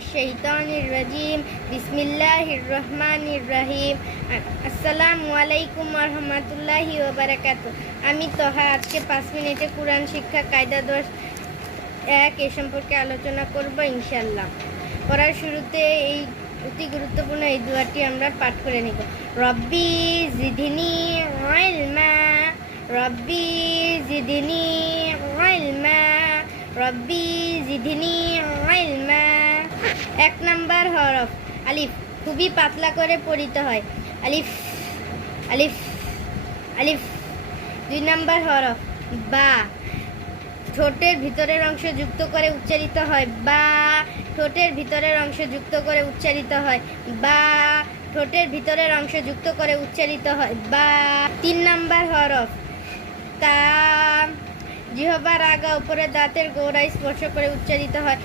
মিনাশ শাইতানির রাজিম। বিসমিল্লাহির রহমানির রহিম। আসসালামু আলাইকুম ওয়া রাহমাতুল্লাহি ওয়া বারাকাতুহু। আমি তোহা আজকে 5 মিনিটে কুরআন শিক্ষা কায়দা দর্শ 1 এ সম্পর্কে আলোচনা করব ইনশাআল্লাহ। পড়ার শুরুতে এই অতি গুরুত্বপূর্ণ এই দোয়াটি আমরা পাঠ করে নিব। রব্বি জিদনি ইলমা, রব্বি জিদনি ইলমা, রব্বি জিদনি ইলমা। 1 নাম্বার হরফ আলিফ, খুবই পাতলা করে পড়িতে হয়। আলিফ আলিফ আলিফ। 2 নাম্বার হরফ বা, ঠোঁটের ভিতরের অংশ যুক্ত করে উচ্চারিত হয়। বা, ঠোঁটের ভিতরের অংশ যুক্ত করে উচ্চারিত হয়। বা, ঠোঁটের ভিতরের অংশ যুক্ত করে উচ্চারিত হয়। বা। 3 নাম্বার হরফ তা, জিহ্বার আগা উপরে দাঁতের গোড়ায় স্পর্শ করে উচ্চারিত হয়।